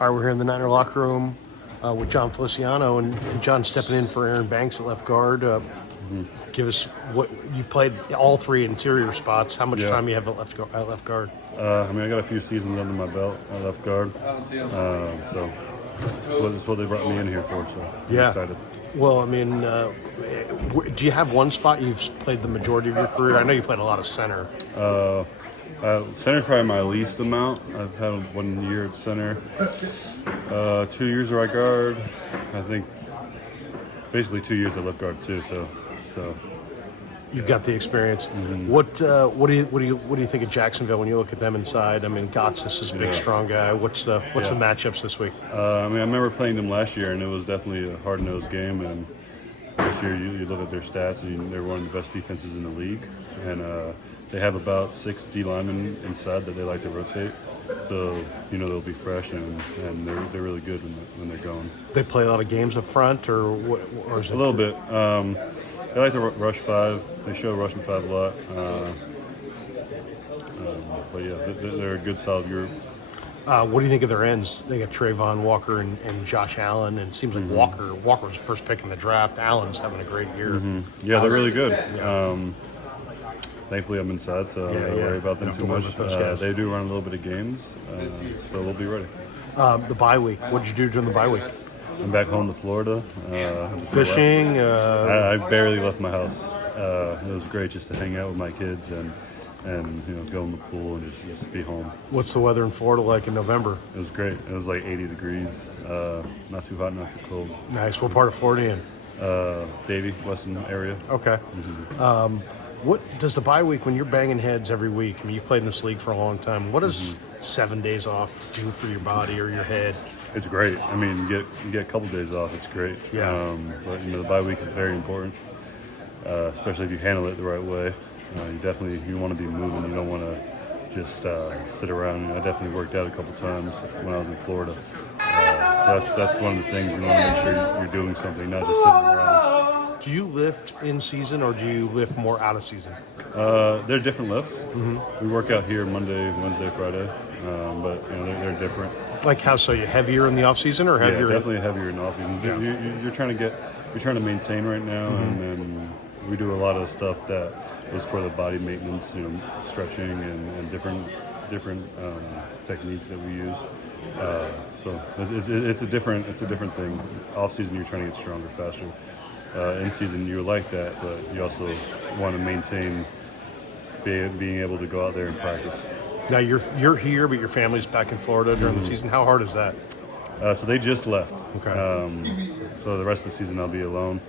All right, we're here in the Niner locker room with John Feliciano, and John stepping in for Aaron Banks at left guard. Give us what you've played all three interior spots. How much time you have at left guard? I got a few seasons under my belt at left guard. So that's what they brought me in here for. So I'm excited. Well, do you have one spot you've played the majority of your career? I know you played a lot of center. Center's probably my least amount. I've had 1 year at center, 2 years at right guard. I think basically 2 years at left guard too. So you've got the experience. What do you think of Jacksonville when you look at them inside? Gotsis is a big, strong guy. What's the matchups this week? I remember playing them last year, and it was definitely a hard-nosed game. And this year, you look at their stats, and they're one of the best defenses in the league. And they have about 6 D linemen inside that they like to rotate. So, they'll be fresh, and they're really good when they're going. They play a lot of games up front, or is it? A little bit. They like to rush 5. They show rushing 5 a lot. But yeah, they're a good, solid group. What do you think of their ends? They got Trayvon Walker and Josh Allen, and it seems like Walker was the first pick in the draft. Allen's having a great year. Yeah, they're really good. Thankfully, I'm inside, so I don't worry about them too much. They do run a little bit of games, so we'll be ready. The bye week. What did you do during the bye week? I'm back home to Florida. Fishing? I barely left my house. It was great just to hang out with my kids and go in the pool and just be home. What's the weather in Florida like in November? It was great. It was like 80 degrees. Not too hot, not too cold. Nice. What part of Florida are you in? Davie, Western area. Okay. What does the bye week, when you're banging heads every week, you played in this league for a long time, what does 7 days off do for your body or your head? It's great. You get a couple days off. It's great. Yeah. But the bye week is very important, especially if you handle it the right way. You want to be moving. You don't want to just sit around. I definitely worked out a couple times when I was in Florida. So that's one of the things you want to make sure you're doing something, not just sitting around. Do you lift in season or do you lift more out of season? They're different lifts. We work out here Monday, Wednesday, Friday, but they're different. Like how so? You heavier in the off season or heavier? Yeah, definitely heavier in the off season. Yeah. You're trying to maintain right now, and we do a lot of stuff that is for the body maintenance, stretching and different techniques that we use. So it's a different thing. Off season, you're trying to get stronger, faster. In season, you like that, but you also want to maintain being able to go out there and practice. Now you're here, but your family's back in Florida during the season. How hard is that? So they just left. Okay. So the rest of the season, I'll be alone.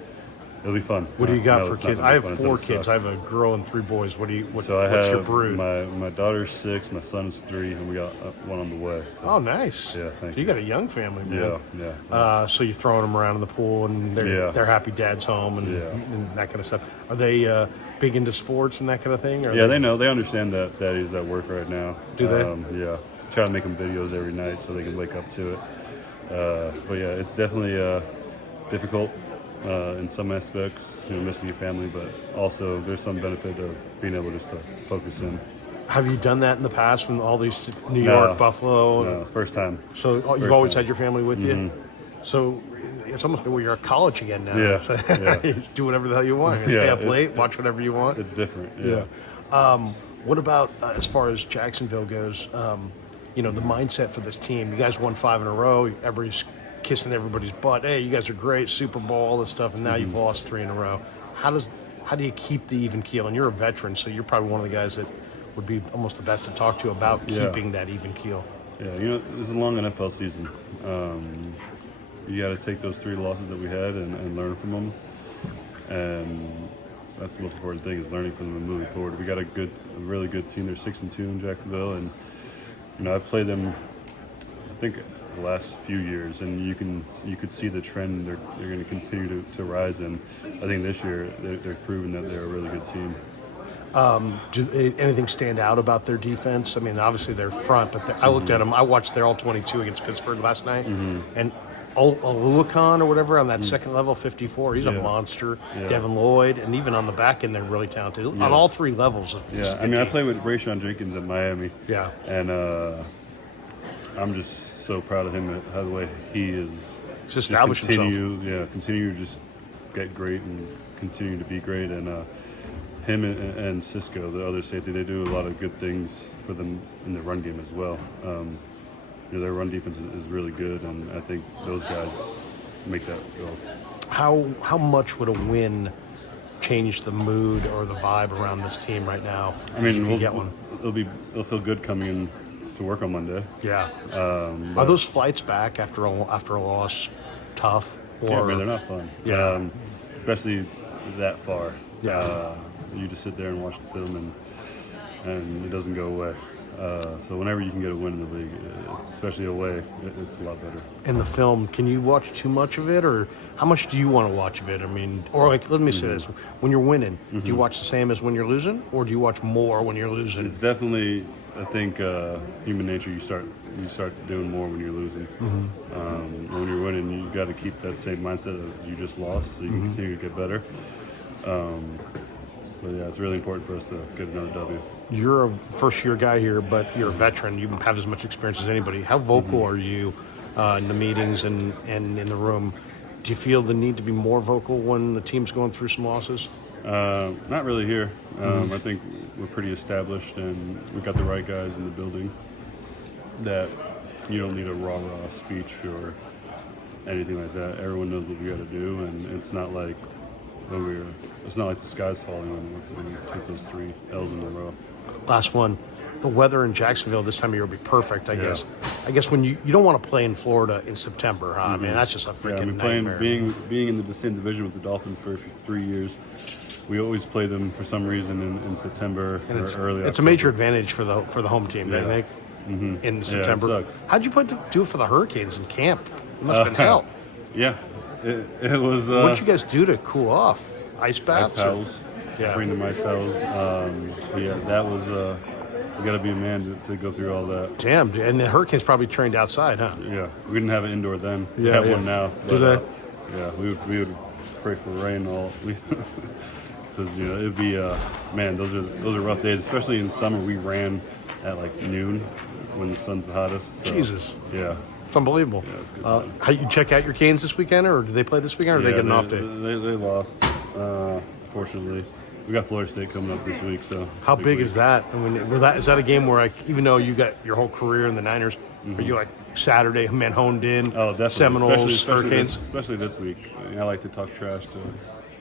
It'll be fun. What do you got for kids? I have 4 kids. I have a girl and 3 boys. What's your brood? My daughter's 6, my son's 3, and we got one on the way. So. Oh, nice. Yeah, thank you. You got a young family, man. Yeah. So you're throwing them around in the pool, and they're happy dad's home and that kind of stuff. Are they big into sports and that kind of thing? They know. They understand that Daddy's at work right now. Do they? Yeah. Try to make them videos every night so they can wake up to it. But yeah, it's definitely difficult. In some aspects, missing your family, but also there's some benefit of being able just to focus in. Have you done that in the past from all these New York, Buffalo? No, first time. So you've always had your family with you? So it's almost like you're at college again now. Yeah. So do whatever the hell you want. Stay up late, watch whatever you want. It's different. What about as far as Jacksonville goes? The mindset for this team. You guys won 5 in a row. Everybody's kissing everybody's butt. Hey, you guys are great, Super Bowl, all this stuff, and now you've lost 3 in a row. How do you keep the even keel? And you're a veteran, so you're probably one of the guys that would be almost the best to talk to about keeping that even keel. Yeah, this is a long NFL season. You got to take those 3 losses that we had and learn from them. And that's the most important thing, is learning from them and moving forward. We got a really good team. They're 6-2 in Jacksonville, and I've played them, I think, the last few years, and you could see the trend. They're going to continue to rise, and I think this year they're proving that they're a really good team. Anything stand out about their defense? Obviously their front, but I looked at them. I watched their all-22 against Pittsburgh last night, and Oluokun or whatever on that second level, 54, he's a monster. Yeah. Devin Lloyd, and even on the back end, they're really talented. On all 3 levels. I played with Rayshon Jenkins at Miami. Yeah. And I'm just so proud of him, how the way he is He's established himself. Continue to just get great and continue to be great. And him and Cisco, the other safety, they do a lot of good things for them in the run game as well. Their run defense is really good, and I think those guys make that go. How much would a win change the mood or the vibe around this team right now? I mean, we'll get one. It'll feel good coming in to work on Monday. Yeah. Are those flights back after a loss tough? Or Yeah, man, they're not fun. Yeah. Especially that far. Yeah. You just sit there and watch the film, and it doesn't go away. So whenever you can get a win in the league, especially away, it's a lot better. in the film, can you watch too much of it, or how much do you want to watch of it? I mean, or like, let me say this: when you're winning, do you watch the same as when you're losing, or do you watch more when you're losing? It's definitely, I think, human nature. You start doing more when you're losing. When you're winning, you got to keep that same mindset that you just lost, so you can continue to get better. But yeah, it's really important for us to get another W. You're a first-year guy here, but you're a veteran. You have as much experience as anybody. How vocal are you in the meetings and in the room? Do you feel the need to be more vocal when the team's going through some losses? Not really here. I think we're pretty established, and we've got the right guys in the building that you don't need a rah-rah speech or anything like that. Everyone knows what we got to do, and it's not like it's not like the sky's falling when we took those 3 L's in a row. Last one. The weather in Jacksonville this time of year would be perfect, I Yeah. guess. I guess when you don't want to play in Florida in September, huh? I mean, that's just a freaking nightmare. Being in the same division with the Dolphins for 3 years, we always play them for some reason in September and or it's, early it's a October. major advantage for the home team, I think, in September. sucks. How'd you do it for the Hurricanes in camp? It must have been hell. Yeah, it was. What'd you guys do to cool off? Ice baths? Ice towels. Yeah. Bring them ice towels. But yeah, that was. You got to be a man to go through all that. Damn, and the Hurricanes probably trained outside, huh? Yeah, we didn't have an indoor then. We Yeah, have yeah. one now. Do they? Yeah, we would pray for rain all. Because it'd be man, those are rough days, especially in summer. We ran at like noon when the sun's the hottest. So, Jesus. Yeah. It's unbelievable. Yeah, it's good time. How you check out your Canes this weekend, or do they play this weekend, or do they get an off day? They lost, fortunately. We got Florida State coming up this week, so How big is that? I mean, is that a game where, like, even though you got your whole career in the Niners, are you like Saturday man honed in? Oh, definitely. Seminoles, especially Hurricanes. especially this week. I like to talk trash to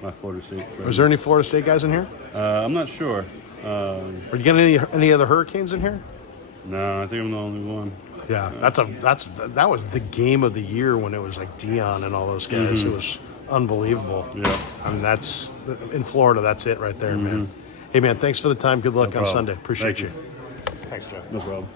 my Florida State friends. Was there any Florida State guys in here? I'm not sure. Are you getting any other Hurricanes in here? No, I think I'm the only one. Yeah, that was the game of the year when it was like Dion and all those guys. It was unbelievable. Yeah. I mean, that's in Florida. That's it right there, man. Hey, man, thanks for the time. Good luck on problem. Sunday. Appreciate Thank you. you. Thanks, Joe. No problem.